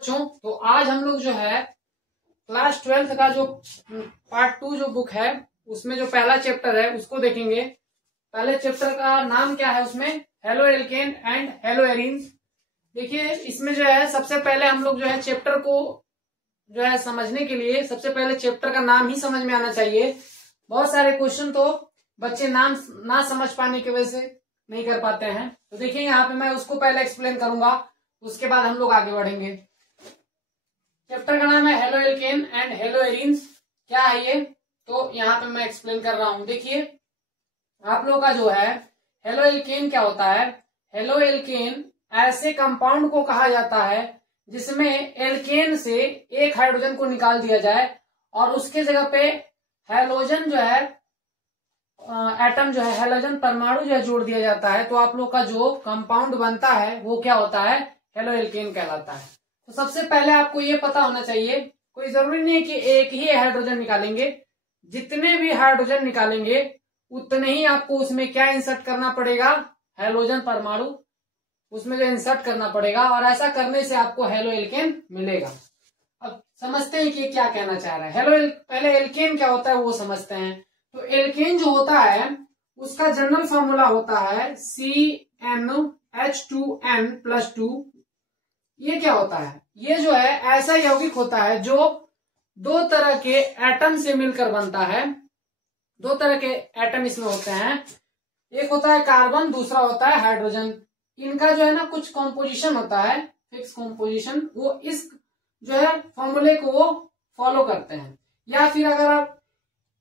बच्चों, तो आज हम लोग जो है क्लास 12 का जो पार्ट 2 जो बुक है उसमें जो पहला चैप्टर है उसको देखेंगे। पहले चैप्टर का नाम क्या है, उसमें halo alkane and hello arenes. देखिए इसमें जो है सबसे पहले हम लोग जो है चैप्टर को जो है समझने के लिए सबसे पहले चैप्टर का नाम ही समझ में आना चाहिए। बहुत सारे क्वेश्चन तो बच्चे नाम ना समझ पाने की वजह से नहीं कर पाते हैं। तो देखिए यहाँ पे मैं उसको पहले एक्सप्लेन करूंगा, उसके बाद हम लोग आगे बढ़ेंगे। चैप्टर का नाम है halo alkane and hello arenes. क्या है ये, तो यहाँ पे मैं एक्सप्लेन कर रहा हूं। देखिए आप लोग का जो है हेलो एल्केन क्या होता है। हेलो एल्केन ऐसे कंपाउंड को कहा जाता है जिसमें एल्केन से एक हाइड्रोजन को निकाल दिया जाए और उसके जगह पे हैलोजन जो है एटम जो है हैलोजन परमाणु जो है जोड़ दिया जाता है। तो आप लोग का जो कंपाउंड बनता है वो क्या होता है, हेलो एल्केन कहलाता है। तो सबसे पहले आपको ये पता होना चाहिए, कोई जरूरी नहीं है कि एक ही हाइड्रोजन निकालेंगे, जितने भी हाइड्रोजन निकालेंगे उतने ही आपको उसमें क्या इंसर्ट करना पड़ेगा, हैलोजन परमाणु उसमें जो इंसर्ट करना पड़ेगा, और ऐसा करने से आपको हेलो एल्केन मिलेगा। अब समझते हैं कि क्या कहना चाह रहा है। पहले एल्केन क्या होता है वो समझते हैं। तो एल्केन जो होता है उसका जनरल फॉर्मूला होता है CnH2n+2। ये क्या होता है, ये जो है ऐसा यौगिक होता है जो दो तरह के एटम से मिलकर बनता है। दो तरह के एटम इसमें होते हैं, एक होता है कार्बन, दूसरा होता है हाइड्रोजन। इनका जो है ना कुछ कॉम्पोजिशन होता है, फिक्स कॉम्पोजिशन, वो इस जो है फॉर्मूले को वो फॉलो करते हैं। या फिर अगर आप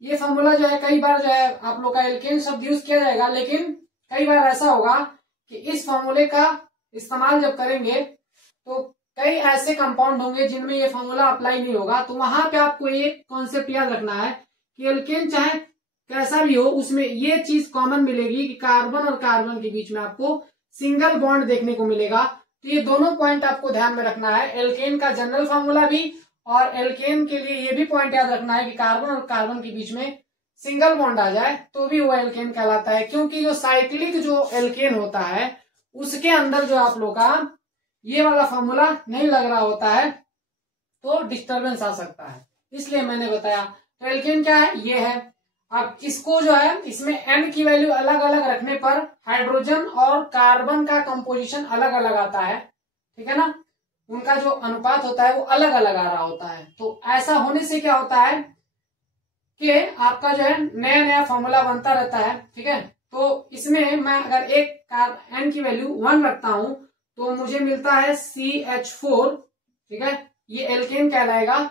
ये फॉर्मूला जो है कई बार जो है आप लोग का एल्केन शब्द यूज किया जाएगा, लेकिन कई बार ऐसा होगा कि इस फॉर्मूले का इस्तेमाल जब करेंगे तो कई ऐसे कंपाउंड होंगे जिनमें ये फॉर्मूला अप्लाई नहीं होगा। तो वहां पे आपको एक कॉन्सेप्ट याद रखना है कि एल्केन चाहे कैसा भी हो उसमें ये चीज कॉमन मिलेगी कि कार्बन और कार्बन के बीच में आपको सिंगल बॉन्ड देखने को मिलेगा। तो ये दोनों पॉइंट आपको ध्यान में रखना है, एल्केन का जनरल फॉर्मूला भी और एल्केन के लिए ये भी पॉइंट याद रखना है कि कार्बन और कार्बन के बीच में सिंगल बॉन्ड आ जाए तो भी वो एल्केन कहलाता है। क्योंकि जो साइक्लिक जो एल्केन होता है उसके अंदर जो आप लोग का ये वाला फॉर्मूला नहीं लग रहा होता है तो डिस्टर्बेंस आ सकता है, इसलिए मैंने बताया। तो एल्केन क्या है, ये है। अब इसको जो है इसमें n की वैल्यू अलग अलग रखने पर हाइड्रोजन और कार्बन का कंपोजिशन अलग अलग आता है, ठीक है ना, उनका जो अनुपात होता है वो अलग अलग आ रहा होता है। तो ऐसा होने से क्या होता है कि आपका जो है नया नया फॉर्मूला बनता रहता है, ठीक है। तो इसमें मैं अगर एक n की वैल्यू 1 रखता हूं तो मुझे मिलता है CH4, ठीक है, ये एल्केन कहलाएगा।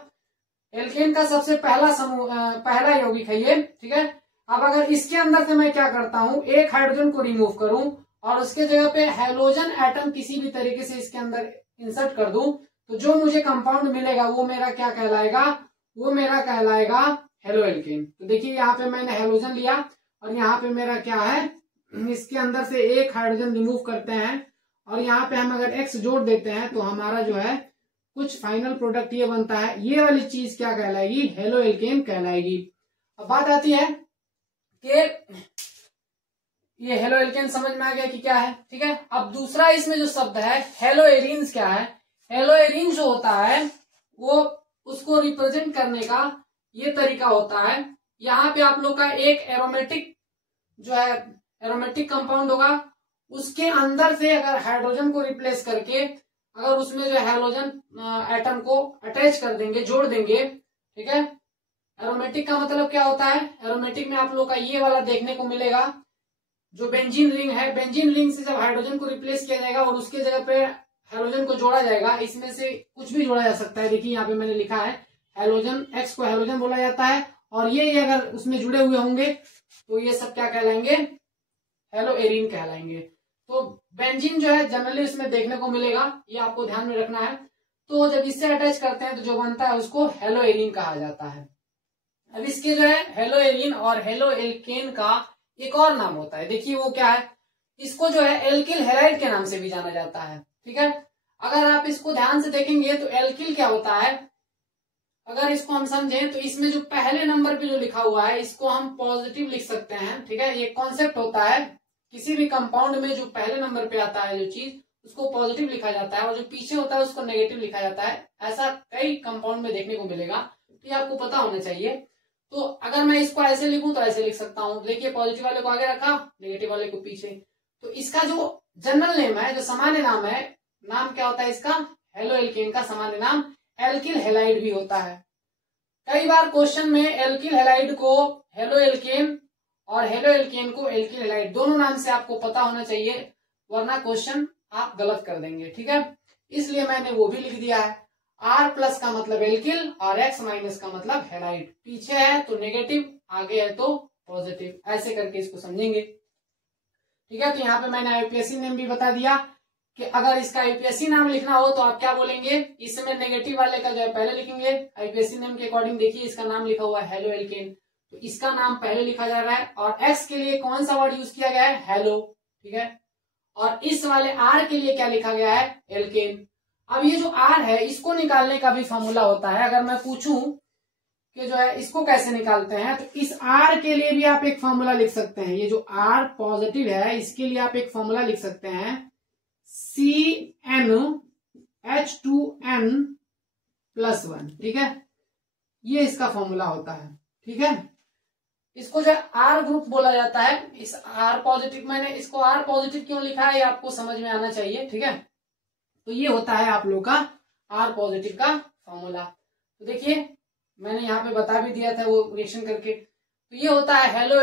एल्केन का सबसे पहला समूह पहला यौगिक है ये, ठीक है। अब अगर इसके अंदर से मैं क्या करता हूं, एक हाइड्रोजन को रिमूव करूं और उसके जगह पे हैलोजन एटम किसी भी तरीके से इसके अंदर इंसर्ट कर दूं तो जो मुझे कंपाउंड मिलेगा वो मेरा क्या कहलाएगा, वो मेरा कहलाएगा हेलो एल्केन। तो देखिए यहाँ पे मैंने हैलोजन लिया और यहाँ पे मेरा क्या है, इसके अंदर से एक हाइड्रोजन रिमूव करते हैं और यहाँ पे हम अगर X जोड़ देते हैं तो हमारा जो है कुछ फाइनल प्रोडक्ट ये बनता है। ये वाली चीज क्या कहलाएगी, हेलो एल्केन कहलाएगी। अब बात आती है कि ये हेलो एल्केन समझ में आ गया कि क्या है, ठीक है। अब दूसरा इसमें जो शब्द है हेलो एरीन्स क्या है, हेलो एरीन जो होता है वो उसको रिप्रेजेंट करने का ये तरीका होता है। यहाँ पे आप लोग का एक एरोमेटिक जो है एरोमेटिक कंपाउंड होगा, उसके अंदर से अगर हाइड्रोजन को रिप्लेस करके अगर उसमें जो हैलोजन एटम को अटैच कर देंगे, जोड़ देंगे, ठीक है। एरोमेटिक का मतलब क्या होता है, एरोमेटिक में आप लोग का ये वाला देखने को मिलेगा जो बेंजीन रिंग है। बेंजीन रिंग से जब हाइड्रोजन को रिप्लेस किया जाएगा और उसके जगह पे हैलोजन को जोड़ा जाएगा, इसमें से कुछ भी जोड़ा जा सकता है। देखिए यहाँ पे मैंने लिखा है हैलोजन, एक्स को हैलोजन बोला जाता है और ये अगर उसमें जुड़े हुए होंगे तो ये सब क्या कहलाएंगे, हेलो एरीन कहलाएंगे। तो बेंजीन जो है जनरली इसमें देखने को मिलेगा, ये आपको ध्यान में रखना है। तो जब इससे अटैच करते हैं तो जो बनता है उसको हेलो एरीन कहा जाता है। अब इसके जो है हेलो एरीन और हेलो एल्केन का एक और नाम होता है, देखिए वो क्या है, इसको जो है एल्किल हैलाइड के नाम से भी जाना जाता है, ठीक है। अगर आप इसको ध्यान से देखेंगे तो एल्किल क्या होता है, अगर इसको हम समझें तो इसमें जो पहले नंबर पे जो लिखा हुआ है इसको हम पॉजिटिव लिख सकते हैं, ठीक है। ये कॉन्सेप्ट होता है किसी भी कंपाउंड में जो पहले नंबर पे आता है जो चीज उसको पॉजिटिव लिखा जाता है और जो पीछे होता है उसको नेगेटिव लिखा जाता है। ऐसा कई कंपाउंड में देखने को मिलेगा, तो ये आपको पता होना चाहिए। तो अगर मैं इसको ऐसे लिखूं तो ऐसे लिख सकता हूं, देखिए पॉजिटिव वाले को आगे रखा, नेगेटिव वाले को पीछे। तो इसका जो जनरल नेम है, जो सामान्य नाम है, नाम क्या होता है इसका, हेलो एल्केन का सामान्य नाम एल्किल हैलाइड भी होता है। कई बार क्वेश्चन में एल्किल हैलाइड को हेलो एल्केन और हेलो एल्केन को एल्किल हैलाइड दोनों नाम से आपको पता होना चाहिए, वरना क्वेश्चन आप गलत कर देंगे, ठीक है। इसलिए मैंने वो भी लिख दिया है। R प्लस का मतलब एल्किल और X माइनस का मतलब हैलाइड। पीछे है तो नेगेटिव, आगे है तो पॉजिटिव, ऐसे करके इसको समझेंगे, ठीक है। तो यहाँ पे मैंने आईयूपीएसी नेम भी बता दिया कि अगर इसका आईयूपीएसी नाम लिखना हो तो आप क्या बोलेंगे, इसमें नेगेटिव वाले का जो है पहले लिखेंगे। आईयूपीएसी नेम के अकॉर्डिंग देखिए इसका नाम लिखा हुआ है हेलो एल्केन, तो इसका नाम पहले लिखा जा रहा है। और एक्स के लिए कौन सा वर्ड यूज किया गया है, हेलो, ठीक है। और इस वाले आर के लिए क्या लिखा गया है, एल्केन। अब ये जो आर है इसको निकालने का भी फॉर्मूला होता है। अगर मैं पूछूं कि जो है इसको कैसे निकालते हैं, तो इस आर के लिए भी आप एक फॉर्मूला लिख सकते हैं। ये जो आर पॉजिटिव है इसके लिए आप एक फॉर्मूला लिख सकते हैं, CnH2n+1, ठीक है। ये इसका फॉर्मूला होता है, ठीक है। इसको जो आर ग्रुप बोला जाता है। इस आर पॉजिटिव, मैंने इसको आर पॉजिटिव क्यों लिखा है ये आपको समझ में आना चाहिए, ठीक है। तो ये होता है आप लोग का आर पॉजिटिव का फॉर्मूला। तो देखिए मैंने यहाँ पे बता भी दिया था वो रिएक्शन करके। तो ये होता है हेलो